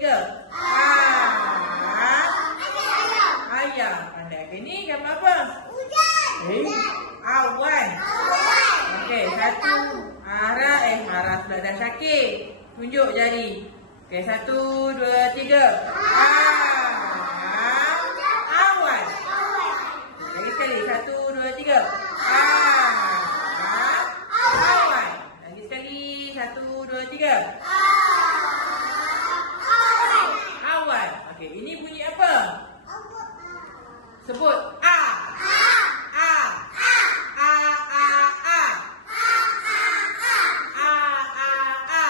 tiga. Ah. Ayam. Pandai. Okay, ni gambar apa? Eh, awan. Okey, satu. Ara eh Ara sudah dah Syakir. Tunjuk jari. Okey, satu, dua, tiga. Ah. Awan. Lagi sekali. Satu, dua, tiga. Ah. Awan. Lagi sekali. Satu, dua, tiga. Awan. Okey, ini bunyi apa? Sebut. A. A. A. A. A. A. A. A.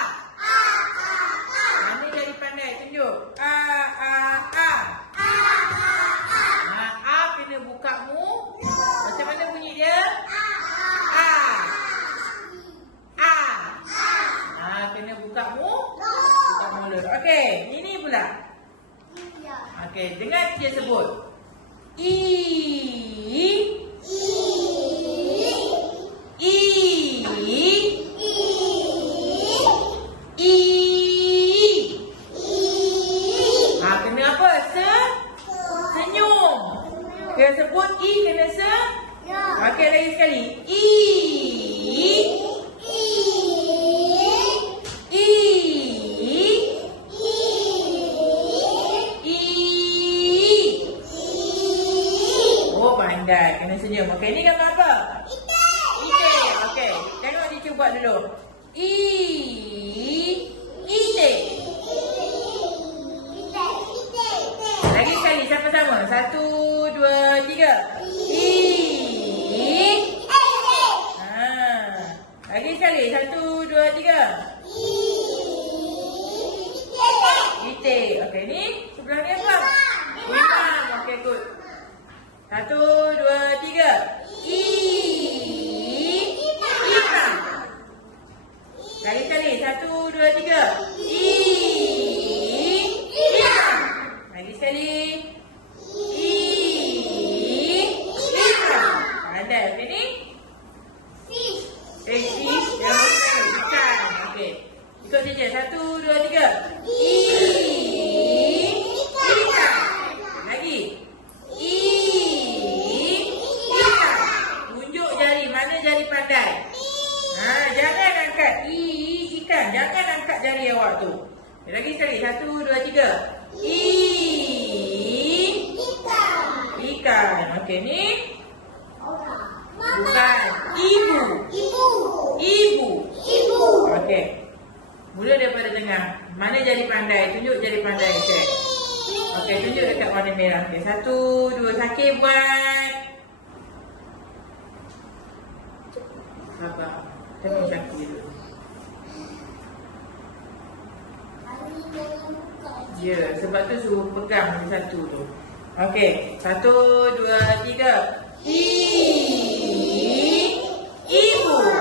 Mana jadi pandai? Tunjuk. A. A. A. A kena buka mu. Macam mana bunyi dia? A. A. Kena buka mu. Buka mulut. Okey, ini pula. Okey, dengar dia sebut. I. I. I. Ha, kena apa? Se? Senyum. Kena sebut I kena se? Okey, lagi sekali. I. I. Pandai. Kena senyum. Okey, ni gambar apa? Itik. Okey, tengok dia cuba dulu. I. Itik. Lagi sekali, sama-sama. Satu, dua, tiga. I. Ha. Lagi sekali. Satu, dua, tiga. Itik. Okey, ni sebelah ni apa? Satu, dua, tiga. I. Imam. Lagi sekali. Satu, dua, tiga. I. Imam. Lagi sekali. I. Imam. Pandai. Okey ni? Eh, fish. Bukan. Ikan. Okey. Ikut saja. Satu, dua, tiga. I. Ikan. Lagi. I. Ikan. Tunjuk jari. Mana jari pandai? Ha, jangan angkat. I. Ikan. Jangan angkat jari awak tu. Lagi sekali. Satu, dua, tiga. I. Ikan. Okey, ni? Bukan. Ibu. Ibu. Okey. Mula daripada tengah. Mana jari pandai? Tunjuk jari pandai. Cek. Okey, tunjuk dekat warna merah. Okey, satu, dua. Sakit buat. Sabar. Tengok Syakir dulu. Ya, sebab tu suruh pegang satu tu. Okey, satu, dua, tiga. I. Ibu.